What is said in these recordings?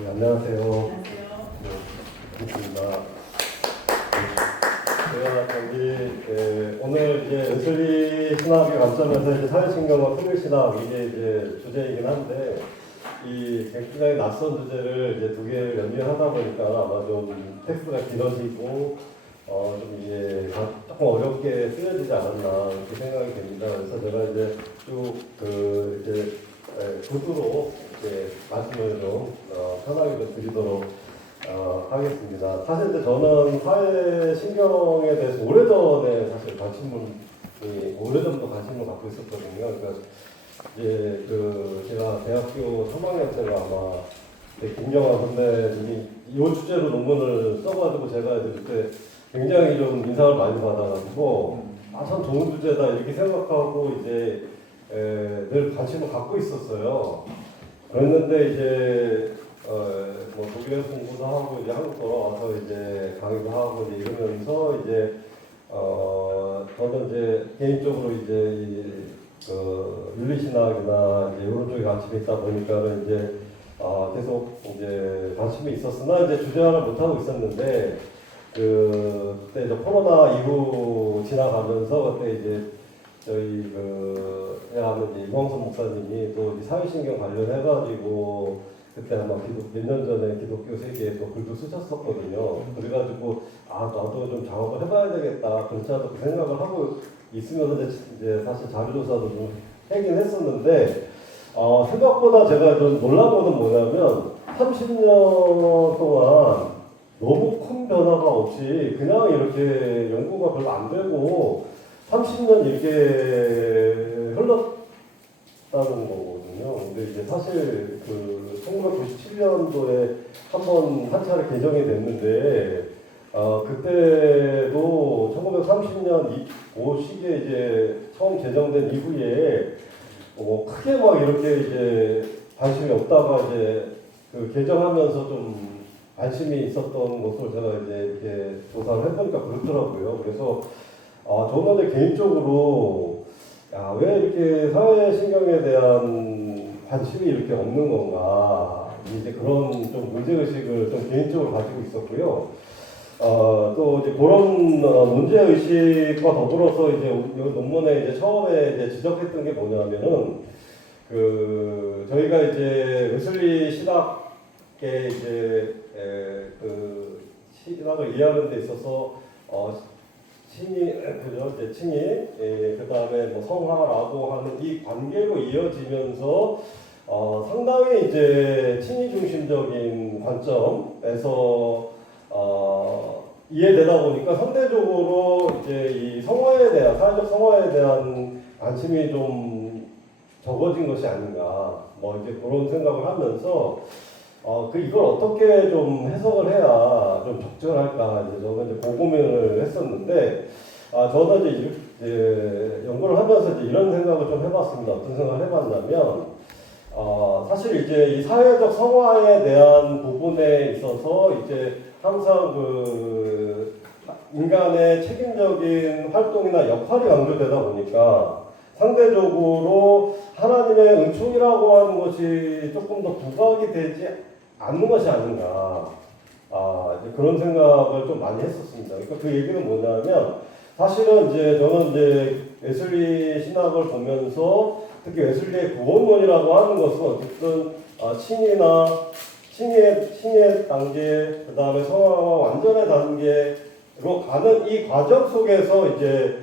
네, 안녕하세요. 안녕하세요. 네, 반갑습니다. 제가 오늘 이제 웨슬리 신학의 관점에서 이제 사회신경과 통일신학 이게 이제 주제이긴 한데 이 굉장히 낯선 주제를 이제 두 개를 연기하다 보니까 아마 좀 텍스트가 길어지고 좀 이게 조금 어렵게 쓰여지지 않았나 이렇게 생각이 됩니다. 그래서 제가 이제 쭉 이제 구두로 이제 말씀을 좀 편하게 좀 드리도록 하겠습니다. 사실 이제 저는 사회 신경에 대해서 오래전에 사실 오래전부터 관심을 갖고 있었거든요. 그러니까 이제 제가 대학교 3학년 때가 아마 김경환 선배님이 이 주제로 논문을 써가지고 제가 이제 그때 굉장히 좀 인상을 많이 받아가지고 참 좋은 주제다 이렇게 생각하고 이제 늘 관심을 갖고 있었어요. 그랬는데 이제 뭐 독일에서 공부도 하고 이제 한국 돌아와서 이제 강의도 하고 이제 이러면서 이제 저는 이제 개인적으로 이제 윤리신학이나 이제 이런 쪽에 관심이 있다 보니까는 이제 계속 이제 관심이 있었으나 이제 주제화를 못 하고 있었는데 그때 이제 코로나 이후 지나가면서 그때 이제 저희 하는 이제 이광선 목사님이 또 사회신경 관련해가지고 그때 아마 몇 년 전에 기독교 세계에 또 글도 쓰셨었거든요. 그래가지고 나도 좀 작업을 해봐야 되겠다 그렇지 않아도 그 생각을 하고 있으면서 이제 사실 자료조사도 좀 하긴 했었는데 생각보다 제가 좀 놀란 거는 뭐냐면 30년 동안 너무 큰 변화가 없이 그냥 이렇게 연구가 별로 안 되고 30년 이렇게 흘렀다는 거거든요. 근데 이제 사실 1997년도에 한 차례 개정이 됐는데 그때도 1930년 그 시기에 이제 처음 제정된 이후에 크게 막 이렇게 이제 관심이 없다가 이제 개정하면서 좀 관심이 있었던 것을 제가 이제 이렇게 조사를 해보니까 그렇더라고요. 그래서 저는 이제 개인적으로 왜 이렇게 사회신경에 대한 관심이 이렇게 없는 건가 이제 그런 좀 문제의식을 좀 개인적으로 가지고 있었고요. 또 이제 그런 문제의식과 더불어서 이제 논문에 이제 처음에 이제 지적했던 게 뭐냐면은 저희가 이제 웨슬리 신학계 이제 신학을 이해하는 데 있어서 칭의, 그 다음에 뭐 성화라고 하는 이 관계로 이어지면서 상당히 이제 칭의 중심적인 관점에서 이해되다 보니까 상대적으로 이제 이 사회적 성화에 대한 관심이 좀 적어진 것이 아닌가, 뭐 이제 그런 생각을 하면서 이걸 어떻게 좀 해석을 해야 좀 적절할까 이제 저는 이제 그 고민을 했었는데 저는 이제 연구를 하면서 이제 이런 생각을 좀 해봤습니다. 어떤 생각을 해봤냐면 사실 이제 이 사회적 성화에 대한 부분에 있어서 이제 항상 인간의 책임적인 활동이나 역할이 강조되다 보니까 상대적으로 하나님의 은총이라고 하는 것이 조금 더 부각이 되지 않는 것이 아닌가. 이제 그런 생각을 좀 많이 했었습니다. 그러니까 그 얘기는 뭐냐면, 사실은 이제 저는 이제 웨슬리 신학을 보면서 특히 웨슬리의 구원론이라고 하는 것은 어쨌든 칭의 단계, 그 다음에 성화와 완전의 단계로 가는 이 과정 속에서 이제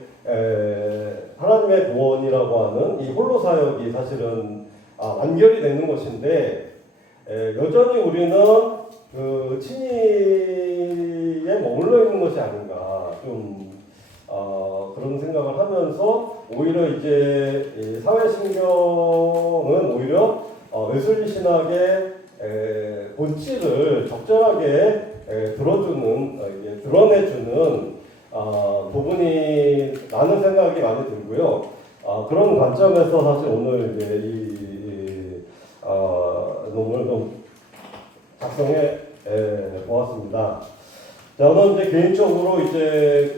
하나님의 구원이라고 하는 이 홀로 사역이 사실은 완결이 되는 것인데 여전히 우리는 칭의에 머물러 있는 것이 아닌가 좀 그런 생각을 하면서 오히려 이제 사회신경은 오히려 웨슬리 신학의 본질을 적절하게 드러내주는 부분이 나는 생각이 많이 들고요. 그런 관점에서 사실 오늘 이제 이 논문을 좀 작성해 보았습니다. 저는 이제 개인적으로 이제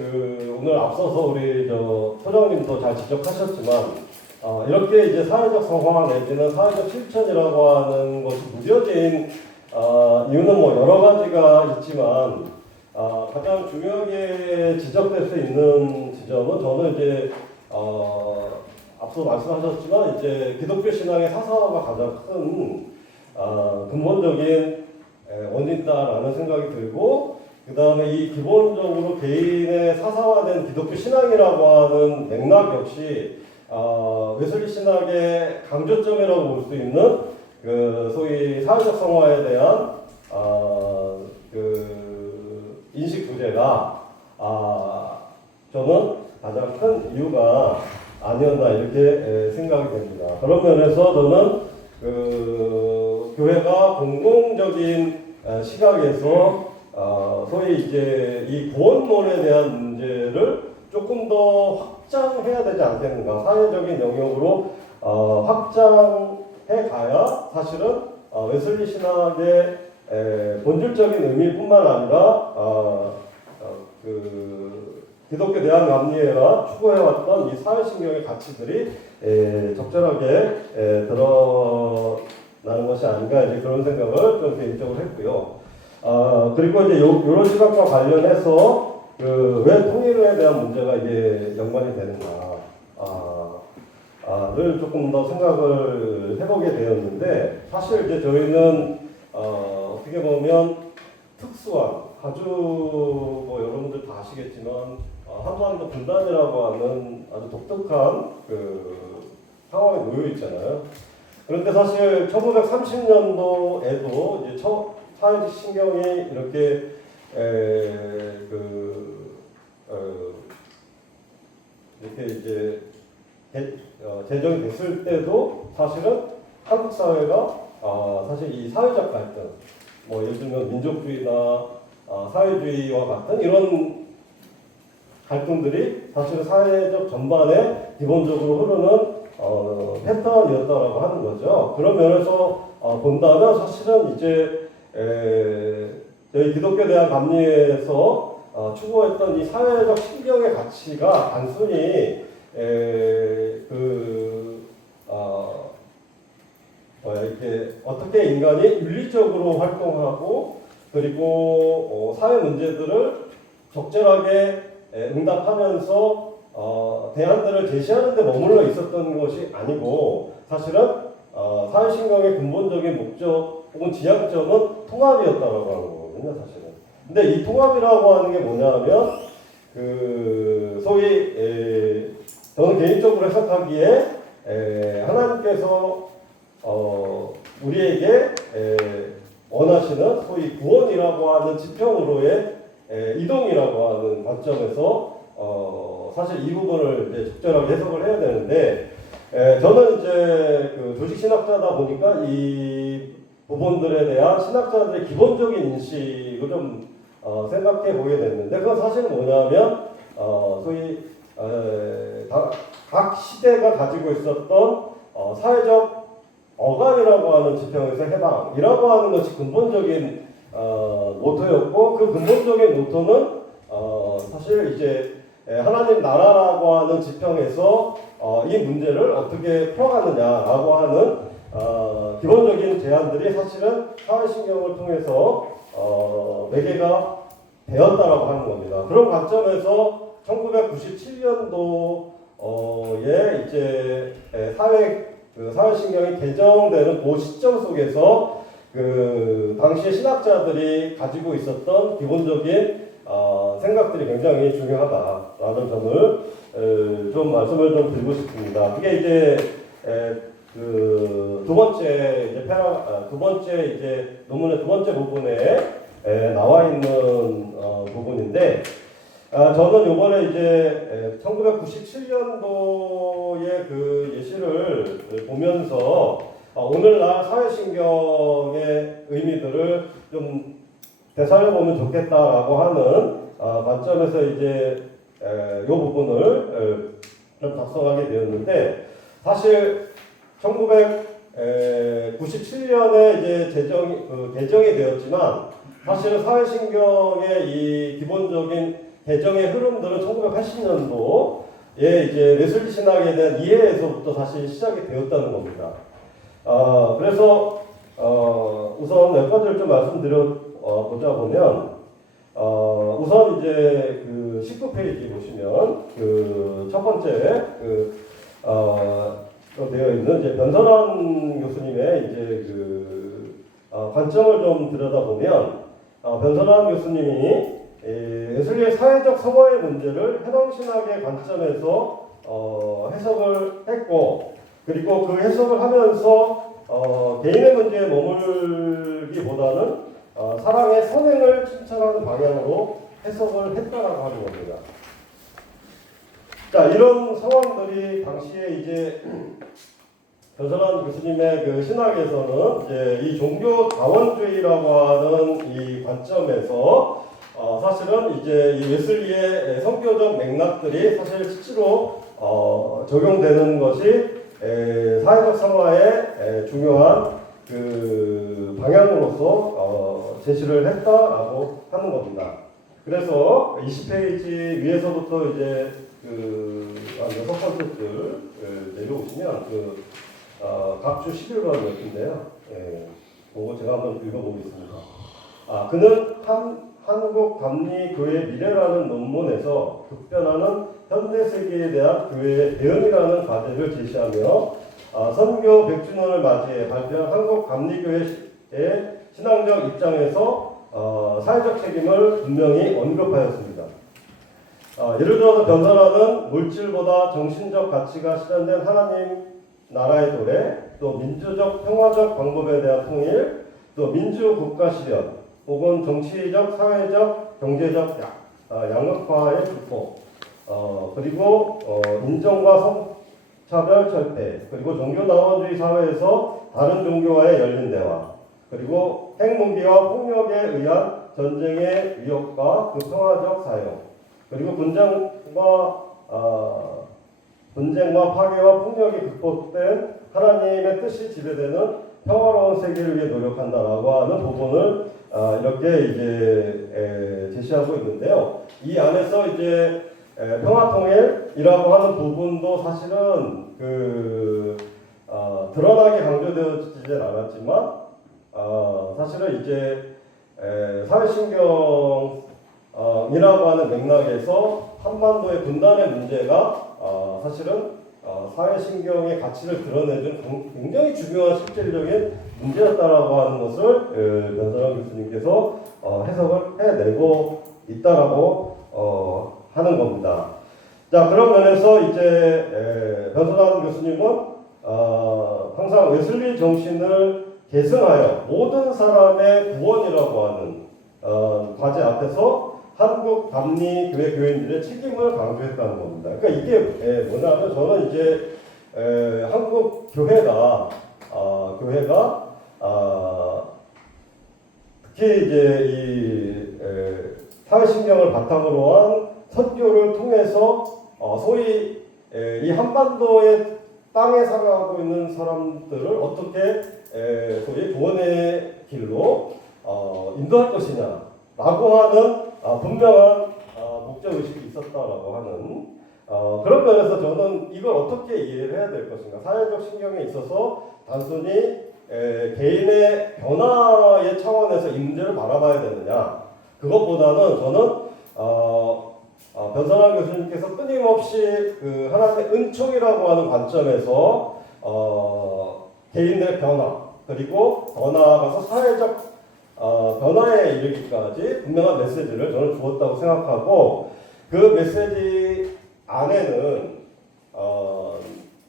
오늘 앞서서 우리 소장님도 잘 지적하셨지만 이렇게 이제 사회적 성화 내지는 사회적 실천이라고 하는 것이 무뎌진 이유는 뭐 여러 가지가 있지만 가장 중요하게 지적될 수 있는 지점은 저는 이제 앞서 말씀하셨지만 이제 기독교 신앙의 사사화가 가장 큰 근본적인 원인이다라는 생각이 들고, 그 다음에 이 기본적으로 개인의 사사화된 기독교 신앙이라고 하는 맥락 역시 웨슬리 신학의 강조점이라고 볼 수 있는 그 소위 사회적 성화에 대한 그 인식 부재가 저는 가장 큰 이유가 아니었나 이렇게 생각이 됩니다. 그런 면에서 저는 그 교회가 공공적인 시각에서 소위 이제 이 구원론에 대한 문제를 조금 더 확장해야 되지 않겠는가, 사회적인 영역으로 확장해 가야 사실은 웨슬리 신학의 본질적인 의미뿐만 아니라 그 기독교 대한 감리회가 추구해왔던 이 사회신경의 가치들이 적절하게 드러나는 것이 아닌가, 이제 그런 생각을 좀 개인적으로 했고요. 그리고 이제 요런 시각과 관련해서 왜 통일에 대한 문제가 이게 연관이 되는가, 를 조금 더 생각을 해보게 되었는데, 사실 이제 저희는 어떻게 보면 특수한, 아주 뭐 여러분들 다 아시겠지만 한반도 분단이라고 하는 아주 독특한 그 상황에 놓여 있잖아요. 그런데 사실 1930년도에도 이제 사회적 신경이 이렇게 이렇게 이제 제정이 됐을 때도 사실은 한국 사회가 사실 이 사회적 갈등, 뭐 예를 들면 민족주의나 사회주의와 같은 이런 갈등들이 사실은 사회적 전반에 기본적으로 흐르는 패턴이었다라고 하는 거죠. 그런 면에서 본다면 사실은 이제 저희 기독교 대한 감리에서 추구했던 이 사회적 신경의 가치가 단순히 이렇게 어떻게 인간이 윤리적으로 활동하고 그리고 사회 문제들을 적절하게 응답하면서 대안들을 제시하는 데 머물러 있었던 것이 아니고, 사실은 사회신경의 근본적인 목적 혹은 지향점은 통합이었다고 하는 거거든요, 사실은. 근데 이 통합이라고 하는 게 뭐냐면, 소위, 저는 개인적으로 해석하기에, 하나님께서, 우리에게, 원하시는 소위 구원이라고 하는 지평으로의 이동이라고 하는 관점에서, 사실 이 부분을 이제 적절하게 해석을 해야 되는데, 저는 이제 그 조직신학자다 보니까 이 부분들에 대한 신학자들의 기본적인 인식을 좀 생각해 보게 됐는데, 그건 사실은 뭐냐면 소위 각 시대가 가지고 있었던 사회적 어감이라고 하는 지평에서 해방이라고 하는 것이 근본적인 모토였고, 그 근본적인 모토는 사실 이제 하나님 나라라고 하는 지평에서 이 문제를 어떻게 풀어가느냐라고 하는 기본적인 제안들이 사실은 사회신경을 통해서 매개가 되었다라고 하는 겁니다. 그런 관점에서 1997년도에 이제 사회신경이 개정되는 그 시점 속에서 그 당시의 신학자들이 가지고 있었던 기본적인 생각들이 굉장히 중요하다라는 점을 좀 말씀을 좀 드리고 싶습니다. 그게 이제 그 두 번째 이제 논문의 두 번째 부분에 나와 있는 부분인데, 저는 이번에 이제 1997년도의 그 예시를 보면서 오늘날 사회신경의 의미들을 좀 되살려보면 좋겠다라고 하는 관점에서 이제 이 부분을 좀 작성하게 되었는데, 사실 1997년에 이제 개정이 되었지만, 사실은 사회신경의 이 기본적인 개정의 흐름들은 1980년도에 이제 웨슬리 신학에 대한 이해에서부터 사실 시작이 되었다는 겁니다. 그래서 우선 몇 가지를 좀 말씀드려 보자 보면, 우선 이제 그 19페이지 보시면 그 첫 번째 되어 있는 이제 변선환 교수님의 이제 관점을 좀 들여다보면, 변선환 교수님이 웨슬리의 사회적 성화의 문제를 해방신학의 관점에서 해석을 했고, 그리고 그 해석을 하면서 개인의 문제에 머물기보다는 사랑의 선행을 칭찬하는 방향으로 해석을 했다라고 하는 겁니다. 자, 이런 상황들이 당시에 이제 변선환 교수님의 그 신학에서는 이제 이 종교 다원주의라고 하는 이 관점에서 사실은 이제 이 웨슬리의 선교적 맥락들이 사실 실제로 적용되는 것이 사회적 성화의 중요한 그 방향으로서 제시를 했다라고 하는 겁니다. 그래서 20페이지 위에서부터 이제 한 6번째줄 내려오시면 각주 11번 몇인데요. 그거 제가 한번 읽어보겠습니다. 그는 한국 감리교회 미래라는 논문에서 급변하는 현대 세계에 대한 교회의 대응이라는 과제를 제시하며 선교 100주년을 맞이해 발표한 한국 감리교회의 신앙적 입장에서 사회적 책임을 분명히 언급하였습니다. 예를 들어서 변선환은 물질보다 정신적 가치가 실현된 하나님 나라의 도래, 또 민주적 평화적 방법에 대한 통일, 또 민주국가 실현, 혹은 정치적, 사회적, 경제적 양극화의 극복, 그리고 인종과 성차별 철폐, 그리고 종교다원주의 사회에서 다른 종교와의 열린 대화, 그리고 핵무기와 폭력에 의한 전쟁의 위협과 그 평화적 사용, 그리고 분쟁과 파괴와 폭력이 극복된 하나님의 뜻이 지배되는 평화로운 세계를 위해 노력한다라고 하는 부분을 이렇게 이제 제시하고 있는데요. 이 안에서 이제 평화통일이라고 하는 부분도 사실은 드러나게 강조되어지진 않았지만 사실은 이제 사회신경이라고 하는 맥락에서 한반도의 분단의 문제가 사실은 사회신경의 가치를 드러내준 굉장히 중요한 실질적인 문제였다라고 하는 것을 변선환 교수님께서 해석을 해내고 있다라고 하는 겁니다. 자, 그런 면에서 이제 변선환 교수님은 항상 웨슬리 정신을 계승하여 모든 사람의 구원이라고 하는 과제 앞에서 한국 감리교회 교인들의 책임을 강조했다는 겁니다. 그러니까 이게 뭐냐면 저는 이제 한국 교회가 특히 이제 이 사회신경을 바탕으로 한 선교를 통해서 소위 이 한반도의 땅에 살아가고 있는 사람들을 어떻게 소위 구원의 길로 인도할 것이냐라고 하는 분명한 목적의식이 있었다라고 하는 그런 면에서 저는 이걸 어떻게 이해를 해야 될 것인가. 사회적 신경에 있어서 단순히 개인의 변화의 차원에서 이 문제를 바라봐야 되느냐. 그것보다는 저는 변선환 교수님께서 끊임없이 그 하나님의 은총이라고 하는 관점에서 개인의 변화 그리고 더 나아가서 사회적 변화에 이르기까지 분명한 메시지를 저는 주었다고 생각하고 그 메시지 안에는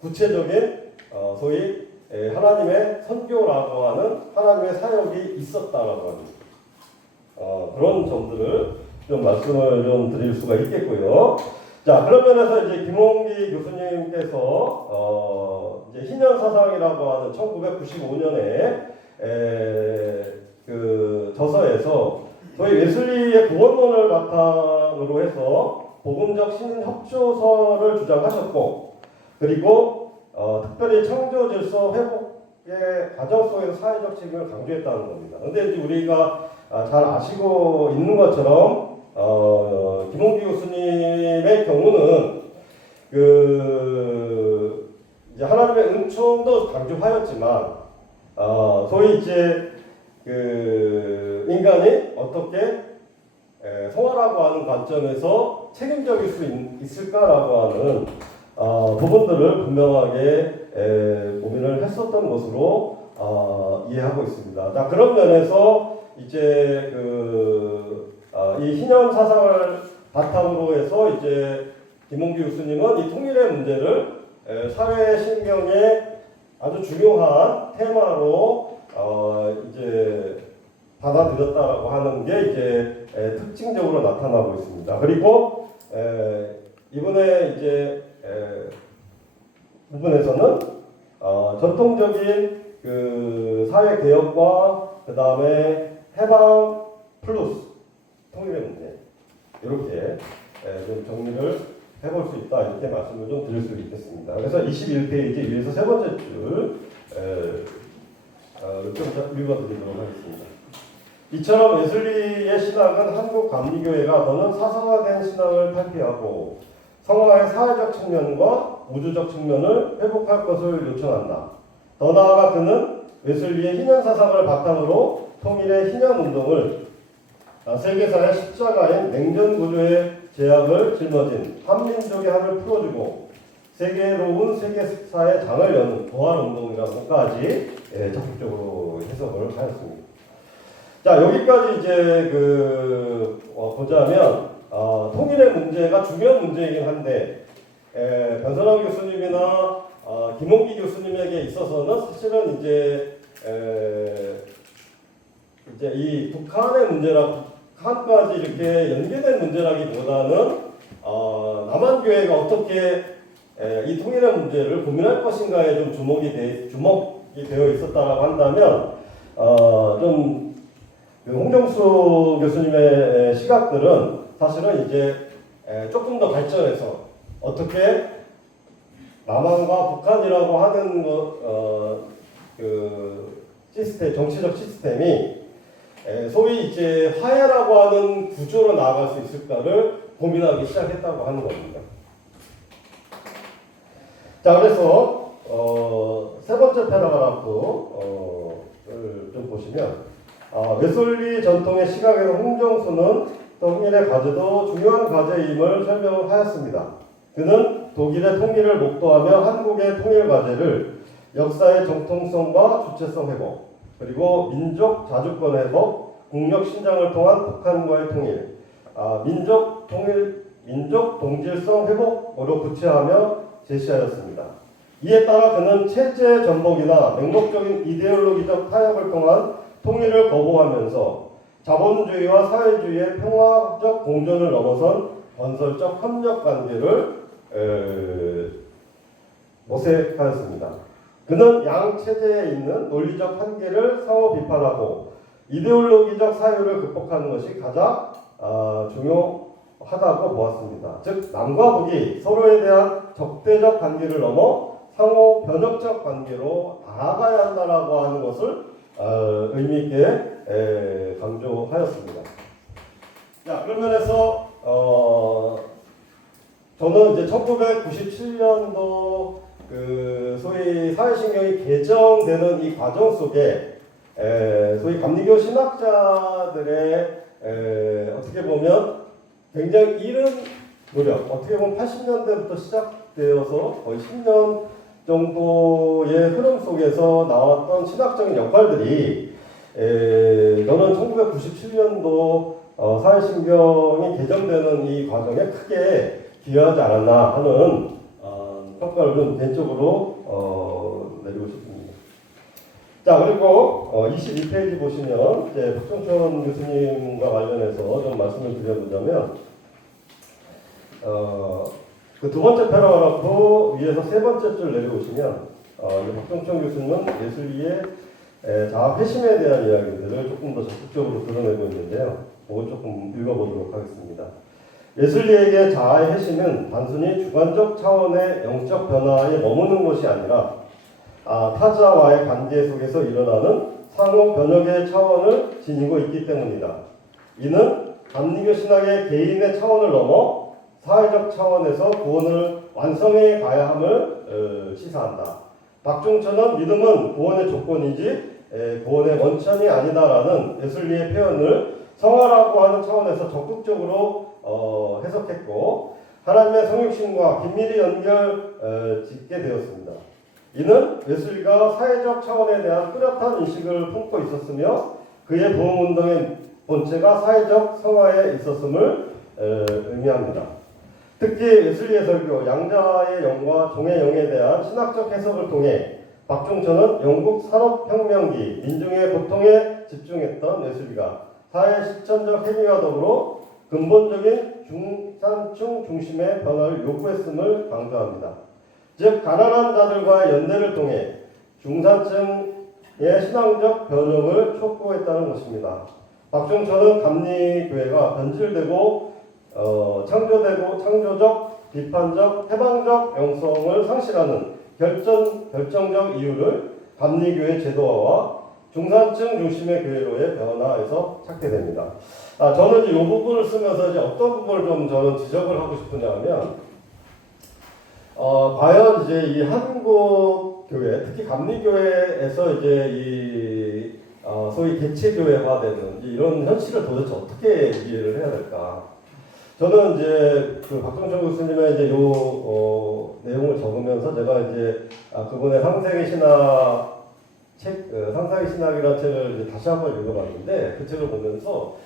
구체적인 소위 하나님의 선교라고 하는 하나님의 사역이 있었다라고 하는 그런 점들을 좀 말씀을 좀 드릴 수가 있겠고요. 자, 그런 면에서 이제 김홍기 교수님께서 이제 희년 사상이라고 하는 1995년에 그 저서에서 저희 웨슬리의 구원론을 바탕으로 해서 복음적 신협조서를 주장하셨고, 그리고 특별히 창조 질서 회복의 과정 속에서 사회적 책임을 강조했다는 겁니다. 그런데 이제 우리가 잘 아시고 있는 것처럼 김홍기 교수님의 경우는 그 이제 하나님의 은총도 강조하였지만 소위 이제 그 인간이 어떻게 성화라고 하는 관점에서 책임적일 수 있을까라고 하는 부분들을 분명하게 고민을 했었던 것으로 이해하고 있습니다. 자, 그런 면에서 이제 이 신념 사상을 바탕으로 해서 이제 김홍기 교수님은 이 통일의 문제를 사회 신경의 아주 중요한 테마로 이제 받아들였다라고 하는 게 이제 특징적으로 나타나고 있습니다. 그리고 이번에 이제 부분에서는 전통적인 그 사회 개혁과 그 다음에 해방 플러스 통일의 문제 이렇게 좀 정리를 해볼 수 있다 이렇게 말씀을 좀 드릴 수 있겠습니다. 그래서 21페이지 위에서 세 번째 줄 좀 읽어드리도록 하겠습니다. 이처럼 웨슬리의 신학은 한국 감리교회가 더는 사상화된 신앙을 탈피하고 성화의 사회적 측면과 우주적 측면을 회복할 것을 요청한다. 더 나아가 그는 웨슬리의 희년 사상을 바탕으로 통일의 희년 운동을 세계사의 십자가인 냉전 구조의 제약을 짊어진 한민족의 한을 풀어주고 세계로운 세계사의 장을 여는 부활 운동이라고까지 적극적으로 해석을 하였습니다. 자, 여기까지 이제 보자면 통일의 문제가 중요한 문제이긴 한데 변선환 교수님이나 김홍기 교수님에게 있어서는 사실은 이제 이 북한의 문제라 북한까지 이렇게 연계된 문제라기보다는 남한교회가 어떻게 이 통일의 문제를 고민할 것인가에 좀 주목이 되어 있었다라고 한다면 좀 홍정수 교수님의 시각들은 사실은 이제 조금 더 발전해서 어떻게 남한과 북한이라고 하는 그 시스템, 정치적 시스템이 소위 이제 화해라고 하는 구조로 나아갈 수 있을까를 고민하기 시작했다고 하는 겁니다. 자, 그래서 세 번째 패러그래프를 좀 보시면 웨슬리 전통의 시각에서 홍정수는 통일의 과제도 중요한 과제임을 설명하였습니다. 그는 독일의 통일을 목도하며 한국의 통일 과제를 역사의 정통성과 주체성 회복, 그리고 민족 자주권 회복, 국력 신장을 통한 북한과의 통일, 민족 동질성 회복으로 구체하며 제시하였습니다. 이에 따라 그는 체제 전복이나 맹목적인 이데올로기적 타협을 통한 통일을 거부하면서 자본주의와 사회주의의 평화적 공존을 넘어선 건설적 협력 관계를 모색하였습니다. 그는 양 체제에 있는 논리적 한계를 상호 비판하고 이데올로기적 사유를 극복하는 것이 가장 중요하다고 보았습니다. 즉 남과 북이 서로에 대한 적대적 관계를 넘어 상호 변혁적 관계로 나아가야 한다라고 하는 것을 의미 있게 강조하였습니다. 자, 그런 면에서 저는 이제 1997년도 소위 사회신경이 개정되는 이 과정 속에 소위 감리교 신학자들의 어떻게 보면 굉장히 이른 노력, 어떻게 보면 80년대부터 시작되어서 거의 10년 정도의 흐름 속에서 나왔던 신학적인 역할들이 저는 1997년도 사회신경이 개정되는 이 과정에 크게 기여하지 않았나 하는 평가를 좀 개인적으로 내리고 싶습니다. 자, 그리고 22페이지 보시면 이제 박정천 교수님과 관련해서 좀 말씀을 드려보자면 그 두 번째 패러그래프 위에서 세 번째 줄 내려오시면 박정천 교수님은 웨슬리의 자아 회심에 대한 이야기들을 조금 더 적극적으로 드러내고 있는데요. 그거 조금 읽어보도록 하겠습니다. 웨슬리에게 자아의 회심은 단순히 주관적 차원의 영적 변화에 머무는 것이 아니라 타자와의 관계 속에서 일어나는 상호 변혁의 차원을 지니고 있기 때문이다. 이는 감리교 신학의 개인의 차원을 넘어 사회적 차원에서 구원을 완성해 가야 함을 시사한다. 박종천은 믿음은 구원의 조건이지 구원의 원천이 아니다라는 웨슬리의 표현을 성화라고 하는 차원에서 적극적으로 해석했고 하나님의 성육신과 긴밀히 연결 짓게 되었습니다. 이는 웨슬리가 사회적 차원에 대한 뚜렷한 인식을 품고 있었으며 그의 부흥운동의 본체가 사회적 성화에 있었음을 의미합니다. 특히 웨슬리의 설교, 양자의 영과 종의 영에 대한 신학적 해석을 통해 박종천은 영국 산업혁명기 민중의 고통에 집중했던 웨슬리가 사회 실천적 행위와 더불어 근본적인 중산층 중심의 변화를 요구했음을 강조합니다. 즉 가난한 자들과의 연대를 통해 중산층의 신앙적 변혁을 촉구했다는 것입니다. 박종천은 감리교회가 변질되고 창조적, 비판적, 해방적 영성을 상실하는 결정적 이유를 감리교회 제도화와 중산층 중심의 교회로의 변화에서 찾게 됩니다. 저는 이제 이 부분을 쓰면서 이제 어떤 부분을 좀 저는 지적을 하고 싶으냐면, 과연 이제 이 한국 교회, 특히 감리교회에서 이제 소위 개체교회화되는 이런 현실을 도대체 어떻게 이해를 해야 될까? 저는 이제 그 박종천 교수님의 이제 내용을 적으면서 제가 이제 그분의 상세기 신학 상상의 신학이라는 책을 이제 다시 한번 읽어봤는데 그 책을 보면서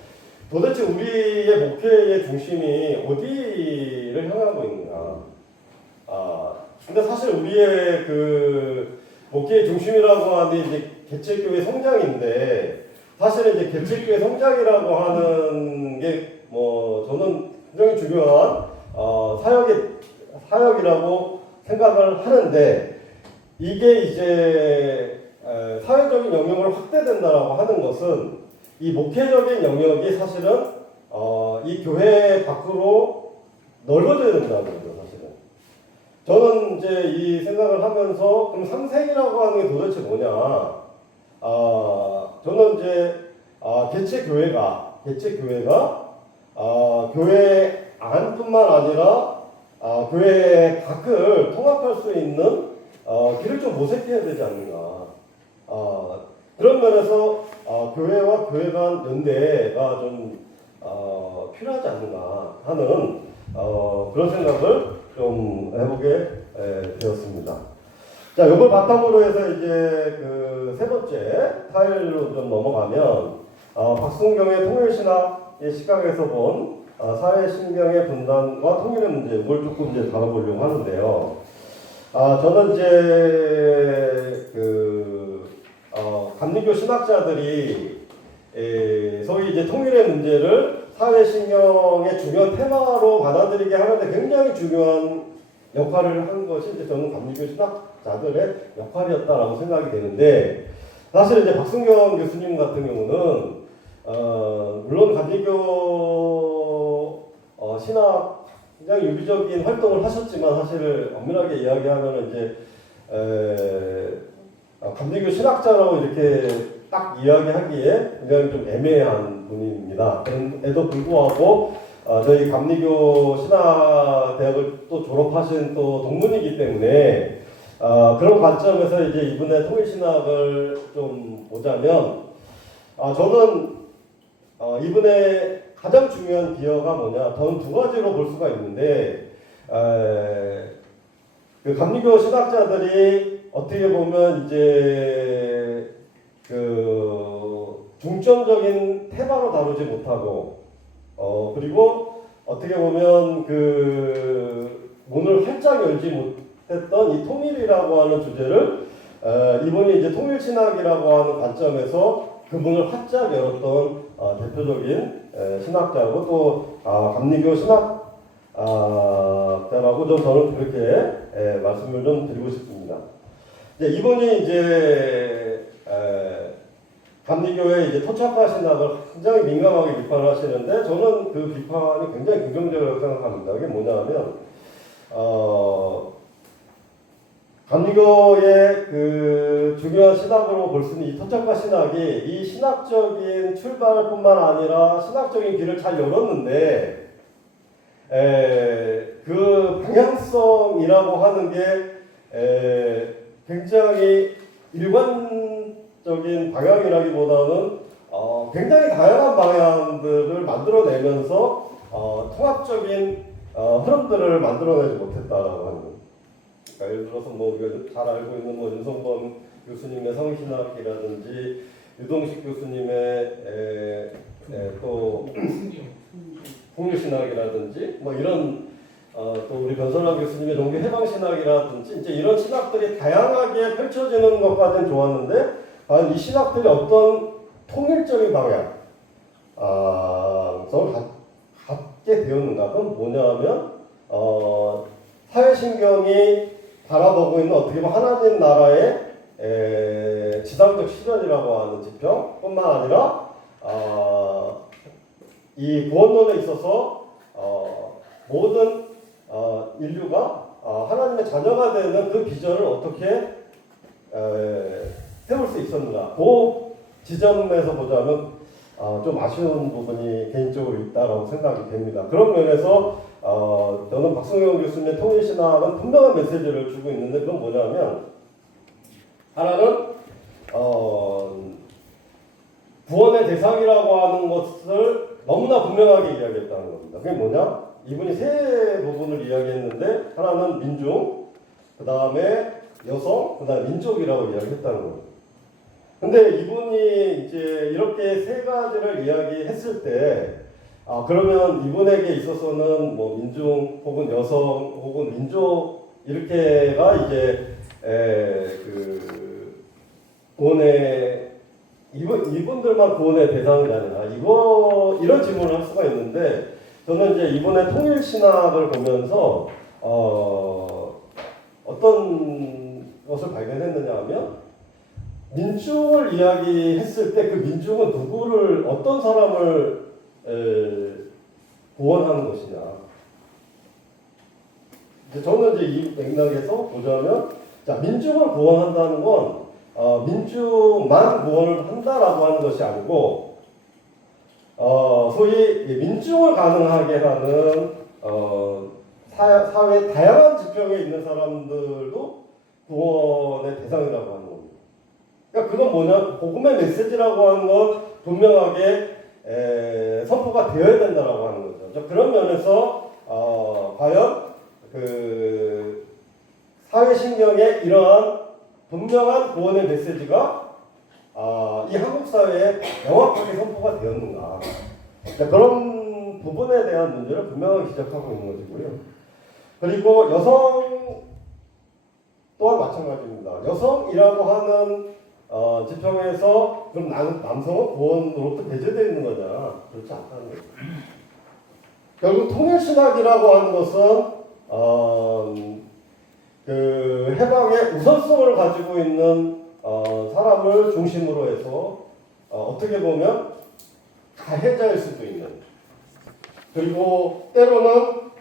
도대체 우리의 목회의 중심이 어디를 향하고 있는가? 근데 사실 우리의 그 목회의 중심이라고 하는 이제 개체교회 성장인데 사실은 이제 개체교회 성장이라고 하는 게 뭐 저는 굉장히 중요한 사역이라고 생각을 하는데 이게 이제 사회적인 영역을 확대된다라고 하는 것은 이 목회적인 영역이 사실은 이 교회 밖으로 넓어져야 된다는 거죠, 사실은. 저는 이제 이 생각을 하면서 그럼 상생이라고 하는 게 도대체 뭐냐? 저는 이제 개체교회가 교회 안뿐만 아니라 교회 밖을 통합할 수 있는 길을 좀 모색해야 되지 않는가. 그런 면에서 교회와 교회 간 연대가 좀 필요하지 않는가 하는 그런 생각을 좀 해보게 되었습니다. 자, 이걸 바탕으로 해서 이제 그 세 번째 타일로 좀 넘어가면 박순경의 통일신학의 시각에서 본 사회신경의 분단과 통일의 문제, 이걸 조금 이제 다뤄보려고 하는데요. 저는 이제 감리교 신학자들이 소위 이제 통일의 문제를 사회신경의 중요한 테마로 받아들이게 하는데 굉장히 중요한 역할을 한 것이 이제 저는 감리교 신학자들의 역할이었다라고 생각이 되는데 사실 이제 박순경 교수님 같은 경우는 물론 감리교 신학 굉장히 유기적인 활동을 하셨지만 사실 엄밀하게 이야기하면 이제 감리교 신학자라고 이렇게 딱 이야기하기에 굉장히 좀 애매한 분입니다. 그럼에도 불구하고 저희 감리교 신학대학을 또 졸업하신 또 동문이기 때문에 그런 관점에서 이제 이분의 통일신학을 좀 보자면 저는 이분의 가장 중요한 기여가 뭐냐, 저는 두 가지로 볼 수가 있는데 그 감리교 신학자들이 어떻게 보면 이제 그 중점적인 테마로 다루지 못하고 그리고 어떻게 보면 그 문을 활짝 열지 못했던 이 통일이라고 하는 주제를 이분이 이제 통일신학이라고 하는 관점에서 그 문을 활짝 열었던 대표적인 신학자고 또 감리교 신학자라고 좀 저는 그렇게 말씀을 좀 드리고 싶습니다. 이분이 이제 감리교의 이제 토착화 신학을 굉장히 민감하게 비판을 하시는데 저는 그 비판이 굉장히 긍정적이라고 생각합니다. 그게 뭐냐면 감리교의 그 중요한 신학으로 볼 수 있는 이 토착화 신학이 이 신학적인 출발뿐만 아니라 신학적인 길을 잘 열었는데 그 방향성이라고 하는 게 굉장히 일관적인 방향이라기보다는 굉장히 다양한 방향들을 만들어내면서 통합적인 흐름들을 만들어내지 못했다라고 하는 거예요. 그러니까 예를 들어서 뭐 우리가 잘 알고 있는 뭐 윤성범 교수님의 성신학이라든지 유동식 교수님의 또 풍류신학이라든지 뭐 이런 또 우리 변선환 교수님의 종교 해방신학이라든지 이제 이런 신학들이 다양하게 펼쳐지는 것까지는 좋았는데 과연 이 신학들이 어떤 통일적인 방향 갖게 되었는가? 그건 뭐냐면 사회신경이 바라보고 있는 어떻게 보면 하나님 나라의 지상적 실현이라고 하는 지평뿐만 아니라 이 구원론에 있어서 모든 인류가 하나님의 자녀가 되는 그 비전을 어떻게 세울 수 있었는가? 그 지점에서 보자면 좀 아쉬운 부분이 개인적으로 있다고 생각이 됩니다. 그런 면에서 저는 박성경 교수님의 통일신학은 분명한 메시지를 주고 있는데 그건 뭐냐면 하나는 구원의 대상이라고 하는 것을 너무나 분명하게 이야기했다는 겁니다. 그게 뭐냐? 이분이 세 부분을 이야기했는데 하나는 민중, 그 다음에 여성, 그 다음에 민족이라고 이야기했다는 겁니다. 근데 이분이 이제 이렇게 세 가지를 이야기했을 때 그러면 이분에게 있어서는 뭐 민중 혹은 여성 혹은 민족 이렇게가 이제 그 구원의 이분들만 구원의 대상이 아니라 이런 질문을 할 수가 있는데 저는 이제 이번에 통일 신학을 보면서 어떤 것을 발견했느냐 하면 민중을 이야기했을 때 그 민중은 누구를 어떤 사람을 구원하는 것이냐. 저는 이제 이 맥락에서 보자면 자 민중을 구원한다는 건 민중만 구원을 한다라고 하는 것이 아니고 소위 민중을 가능하게 하는 사회 다양한 지평에 있는 사람들도 구원의 대상이라고 하는 겁니다. 그러니까 그건 뭐냐? 복음의 메시지라고 하는 건 분명하게 선포가 되어야 된다라고 하는 거죠. 그런 면에서 과연 그 사회신경의 이러한 분명한 구원의 메시지가 이 한국 사회에 명확하게 선포가 되었는가? 그런 부분에 대한 문제를 분명하게 지적하고 있는 것이고요. 그리고 여성 또한 마찬가지입니다. 여성이라고 하는 지평에서 그럼 남성은 구원으로부터 배제되어 있는 거냐? 그렇지 않다는 거죠. 결국 통일신학이라고 하는 것은 그 해방의 우선성을 가지고 있는 사람을 중심으로 해서 어떻게 보면 가해자일 수도 있는 그리고 때로는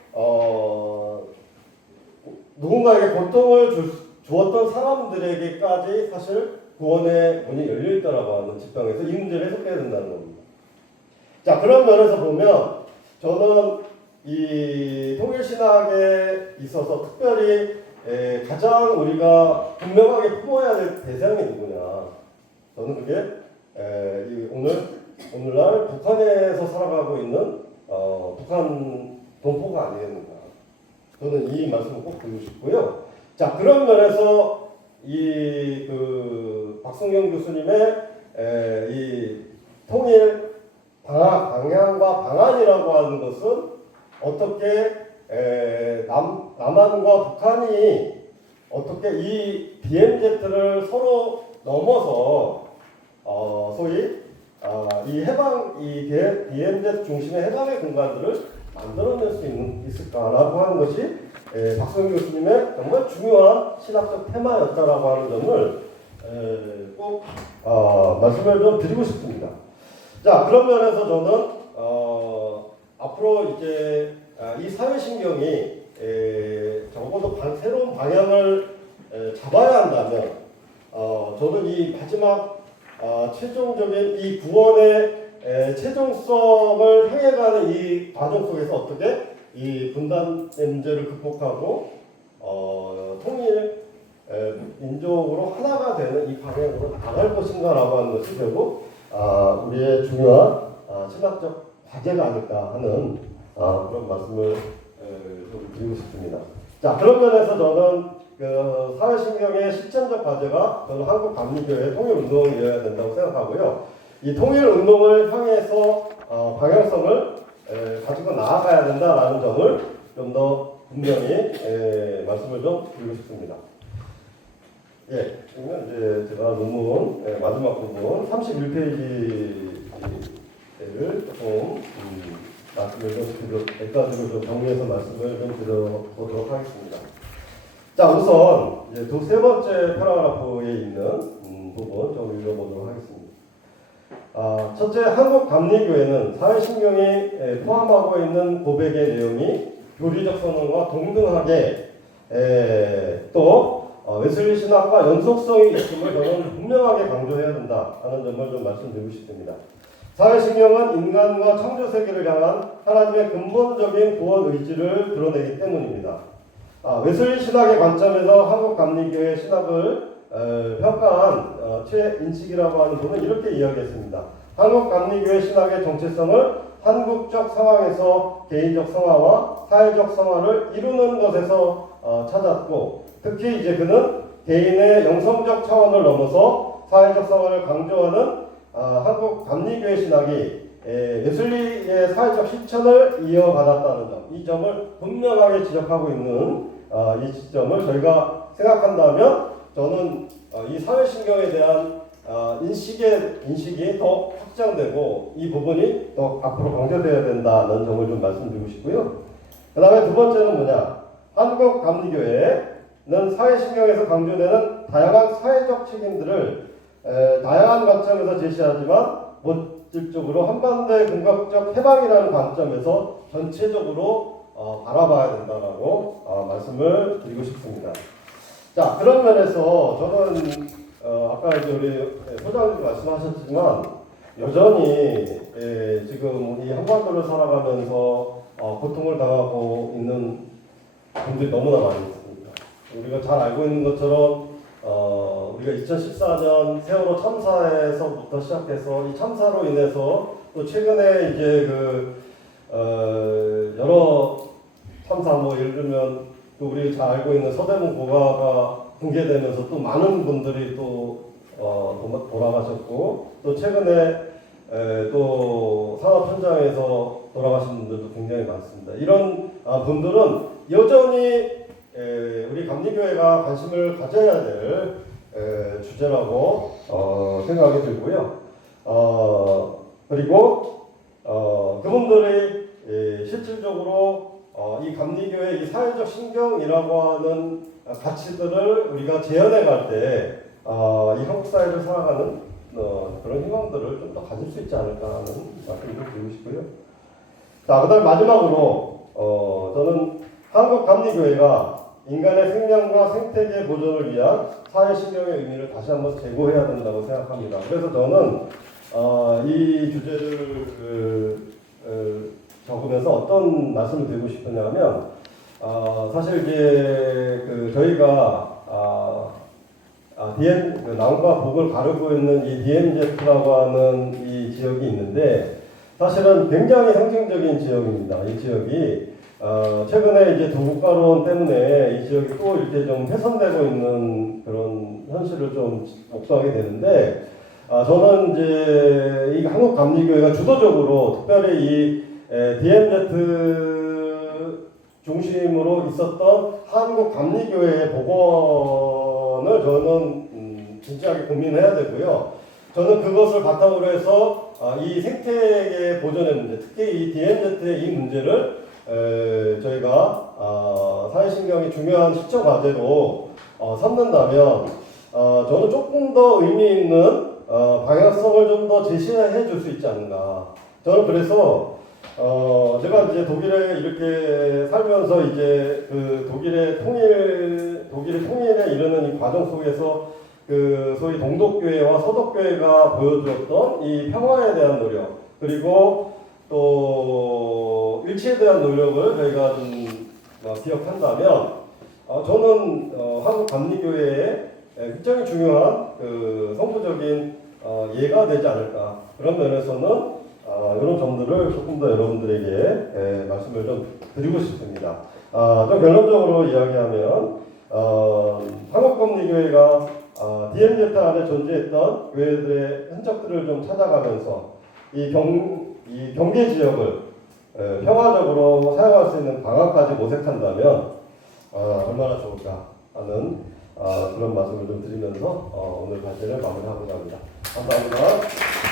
누군가에게 고통을 주었던 사람들에게까지 사실 구원의 문이 열려있다라고 하는 지평에서 이 문제를 해석해야 된다는 겁니다. 자, 그런 면에서 보면 저는 이 통일신학에 있어서 특별히 가장 우리가 분명하게 품어야 될 대상이 누구냐. 저는 그게 오늘날 북한에서 살아가고 있는 북한 동포가 아니겠는가. 저는 이 말씀을 꼭 드리고 싶고요. 자, 그런 면에서 그 박성경 교수님의 이 통일 방향과 방안이라고 하는 것은 어떻게 남한과 북한이 어떻게 이 BMZ를 서로 넘어서 소위 이 BMZ 중심의 해방의 공간들을 만들어낼 수 있을까라고 하는 것이 박성경 교수님의 정말 중요한 신학적 테마였다라고 하는 점을 꼭 말씀을 좀 드리고 싶습니다. 자, 그런 면에서 저는 앞으로 이제 이 사회신경이 적어도 새로운 방향을 잡아야 한다면 저는 이 마지막 최종적인 이 구원의 최종성을 향해가는 이 과정 속에서 어떻게 이 분단의 문제를 극복하고 통일 민족으로 하나가 되는 이 방향으로 나갈 것인가라고 하는 것이 결국 우리의 중요한 신학적 과제가 아닐까 하는 그런 말씀을 좀 드리고 싶습니다. 자, 그런 면에서 저는 그 사회신경의 실천적 과제가 저는 한국 감리교회의 통일운동이어야 된다고 생각하고요. 이 통일운동을 향해서 방향성을 가지고 나아가야 된다라는 점을 좀 더 분명히 말씀을 좀 드리고 싶습니다. 예, 그러면 이제 제가 논문 마지막 부분 31페이지를 조금 말씀을 좀 여기까지로 좀 정리해서 말씀을 좀 드려보도록 하겠습니다. 자, 우선 이제 세 번째 패러그래프에 있는 부분 좀 읽어보도록 하겠습니다. 첫째, 한국 감리교회는 사회신경이 포함하고 있는 고백의 내용이 교리적 선언과 동등하게 또 웨슬리 신학과 연속성이 있음을 저는 분명하게 강조해야 된다 하는 점을 좀 말씀드리고 싶습니다. 사회신경은 인간과 창조 세계를 향한 하나님의 근본적인 구원 의지를 드러내기 때문입니다. 웨슬리 신학의 관점에서 한국 감리교회 신학을 평가한 최인식이라고 하는 분은 이렇게 이야기했습니다. 한국 감리교회 신학의 정체성을 한국적 상황에서 개인적 성화와 사회적 성화를 이루는 것에서 찾았고, 특히 이제 그는 개인의 영성적 차원을 넘어서 사회적 성화를 강조하는 한국 감리교회 신학이 웨슬리의 사회적 실천을 이어받았다는 점, 이 점을 분명하게 지적하고 있는 이 지점을 저희가 생각한다면 저는 이 사회신경에 대한 인식이 더 확장되고 이 부분이 더 앞으로 강조되어야 된다는 점을 좀 말씀드리고 싶고요. 그 다음에 두 번째는 뭐냐, 한국 감리교회는 사회신경에서 강조되는 다양한 사회적 책임들을 다양한 관점에서 제시하지만 본질적으로 한반도의 근각적 해방이라는 관점에서 전체적으로 바라봐야 된다라고 말씀을 드리고 싶습니다. 자, 그런 면에서 저는 아까 이제 우리 소장님 말씀하셨지만 여전히 지금 이 한반도를 살아가면서 고통을 당하고 있는 분들이 너무나 많이 있습니다. 우리가 잘 알고 있는 것처럼 우리가 2014년 세월호 참사에서부터 시작해서 이 참사로 인해서 또 최근에 이제 여러 참사 예를 들면 또 우리 잘 알고 있는 서대문 고가가 붕괴되면서 또 많은 분들이 또 돌아가셨고, 또 최근에 또 산업 현장에서 돌아가신 분들도 굉장히 많습니다. 이런 분들은 여전히 우리 감리교회가 관심을 가져야 될 주제라고 생각이 들고요. 그리고 그분들이 실질적으로 이 감리교회 이 사회적 신경이라고 하는 가치들을 우리가 재현해 갈 때 이 한국 사회를 살아가는 그런 희망들을 좀 더 가질 수 있지 않을까 하는 말씀을 드리고 싶고요. 자, 그 다음 마지막으로 저는 한국 감리교회가 인간의 생명과 생태계 보존을 위한 사회신경의 의미를 다시 한번 제고해야 된다고 생각합니다. 그래서 저는 이 주제를 적으면서 어떤 말씀을 드리고 싶으냐면 사실 이제 저희가 남과 북을 가르고 있는 이 DMZ라고 하는 이 지역이 있는데 사실은 굉장히 상징적인 지역입니다. 이 지역이 최근에 이제 도국가론 때문에 이 지역이 또 이렇게 좀 훼손되고 있는 그런 현실을 좀 목도하게 되는데 저는 이제 이 한국 감리교회가 주도적으로 특별히 이 DMZ 중심으로 있었던 한국 감리교회의 복원을 저는 진지하게 고민해야 되고요. 저는 그것을 바탕으로 해서 이 생태계 보존의 문제, 특히 이 DMZ의 이 문제를 저희가 사회신경이 중요한 실천 과제로 삼는다면 저는 조금 더 의미 있는 방향성을 좀 더 제시해 줄 수 있지 않는가. 저는 그래서 제가 이제 독일에 이렇게 살면서 이제 독일의 통일에 이르는 이 과정 속에서 소위 동독교회와 서독교회가 보여주었던 이 평화에 대한 노력, 그리고 또 일치에 대한 노력을 저희가 좀 기억한다면 저는 한국 감리교회의 굉장히 중요한 그 성부적인 예가 되지 않을까 그런 면에서는 이런 점들을 조금 더 여러분들에게 말씀을 좀 드리고 싶습니다. 좀 결론적으로 이야기하면 한국 감리교회가 DMZ 안에 존재했던 교회들의 흔적들을 좀 찾아가면서 이 경계 지역을 평화적으로 사용할 수 있는 방안까지 모색한다면 얼마나 좋을까 하는 그런 말씀을 좀 드리면서 오늘 발제를 마무리하고자 합니다. 감사합니다.